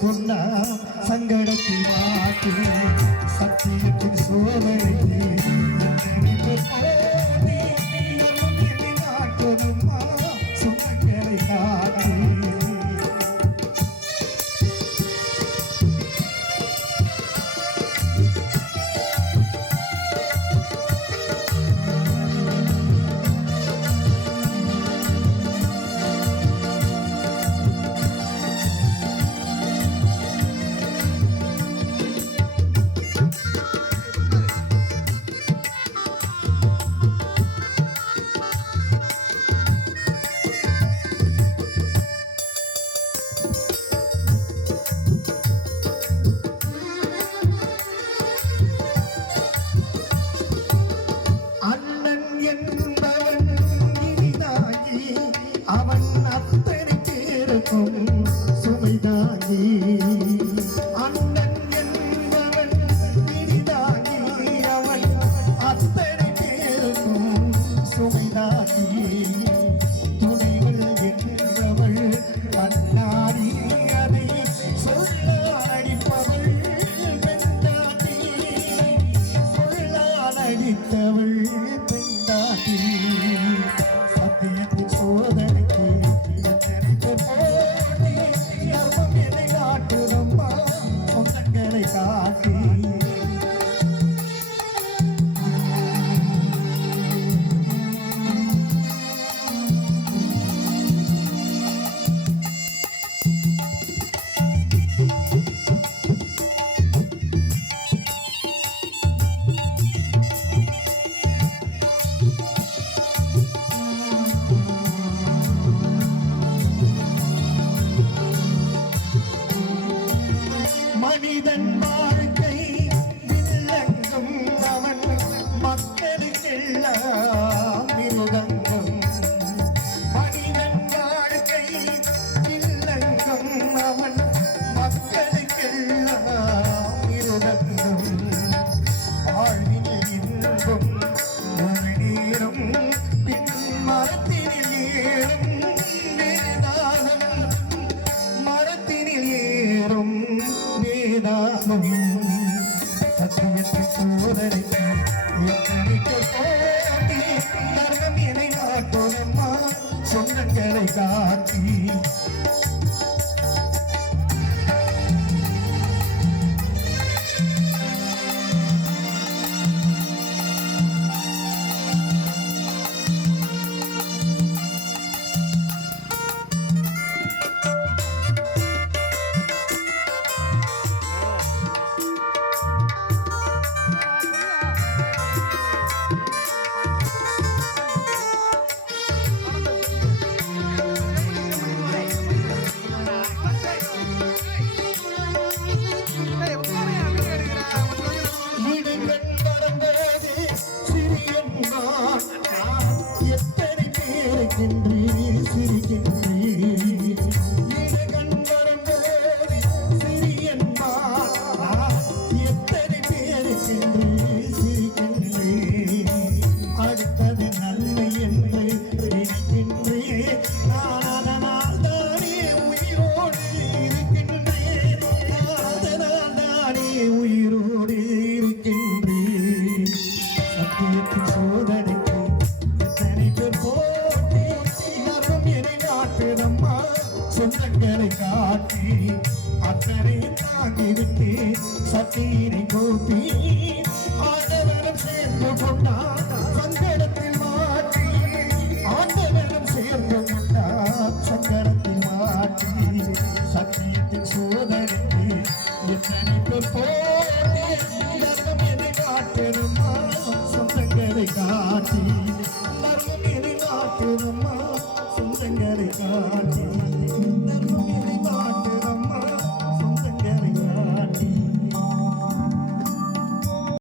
கொண்டா சங்கடத்தில் மாட்டி சத்தியத்தின் சோதனை சொந்தங்களை காட்டி அவன் அத்தனை பேருக்கும் சுமைதாங்கி அண்ணன் என்பவன் இனிதாங்கி அவன் அத்தனை பேருக்கும் சுமைதாங்கி துணைவள் என்பவள் கண்ணாடி அதை சொல்ல அடிப்பவள் பெண்டாடி சொல்லால் அடித்தவள் பெண்டாடி சத்தியத்தின் சோதனைக்கு என்னை காட்டுதம்மா சொந்தங்களை காட்டி மனிதன் வாழ்க்கை வில்லங்கம் அவன் மக்களுக்கெல்லாம் மிருதங்கம் மனிதன் வாழ்க்கை வில்லங்கம் அவன் மக்களுக்கெல்லாம் மிருதங்கம் வாழ்வினில் இன்பம் ஒரு நேரம் பின் மரத்தினில் ஏறும் வேதாளம் மரத்தினில் ஏறும் வேதாளம் சத்தியத்தை சோதனைக்கு நரகம் என்னை நாட்டோனம்மா சொந்தங்களை காட்டி எத்தனை பேருக்கின்றே சிரிக்கின்றே எத்தனை பேருக்கின்றே சிரிக்கின்றே அடுத்தது நன்மை என்று நினைக்கின்றே நான் அதனால் தானே உயிரோடு இருக்கின்றேன் அதனால் தானே உயிரோடு இருக்கின்றேன் சத்தியத்தின் சோதனைக்கு சொந்தங்களை காட்டி அத்தனை தாங்கிவிட்டு சத்தீரை கோப்பி ஆடவரம் சேர்ந்து கொண்டான் சங்கடத்தில்